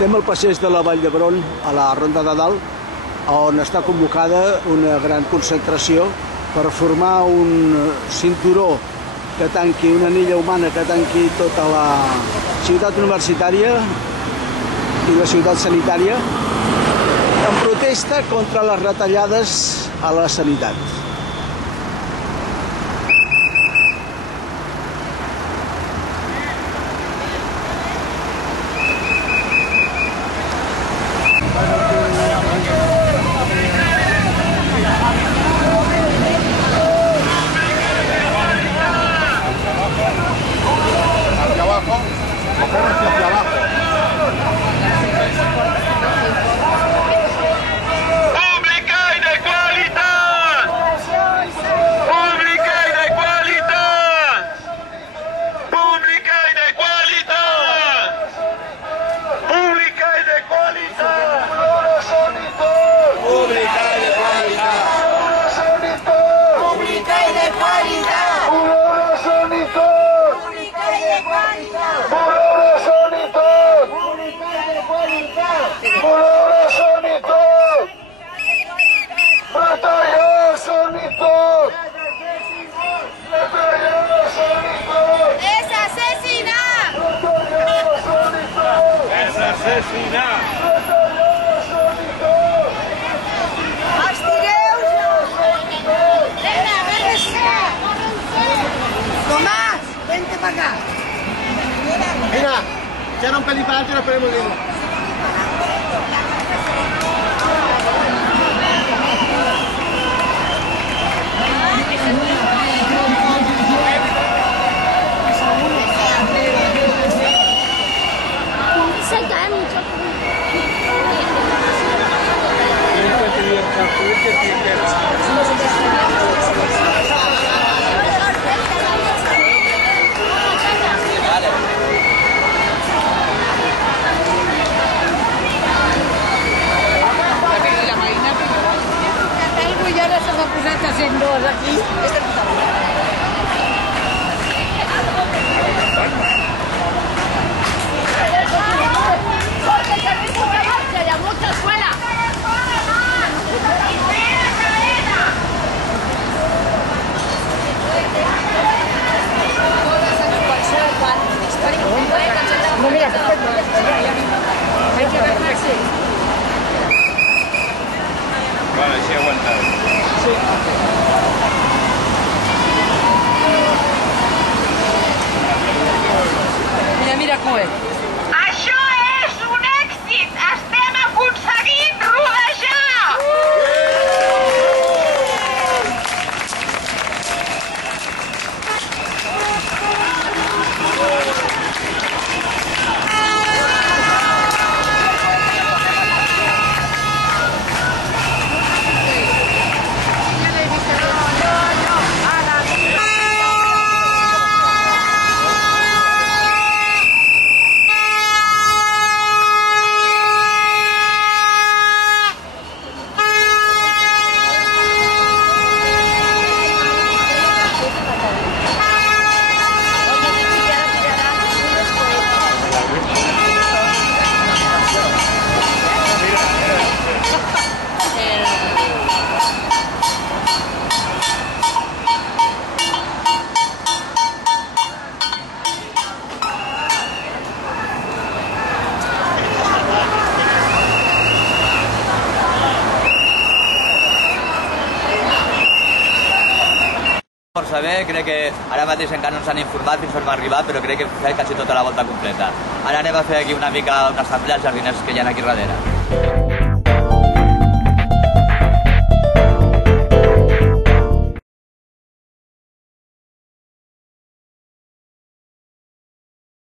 Estem al passeig de la Vall d'Hebron, a la Ronda de Dalt, on està convocada una gran concentració per formar un cinturó que tanqui, una anella humana que tanqui tota la ciutat universitària i la ciutat sanitària, en protesta contra les retallades a la sanitat. Tomás, vente para acá. Mira, echar un pelín para adelante y nos ponemos lindo. Aquí. No, mira, hay que bajarse. Vale, sí, aguanta. Sí. Mira com és. Això és un èxit! Estem aconseguint rodejar! Per saber, crec que ara mateix encara no ens han informat fins on hem arribat, però crec que ha sigut tota la volta completa. Ara anem a fer aquí una mica una assemblea als jardiners que hi ha aquí darrere.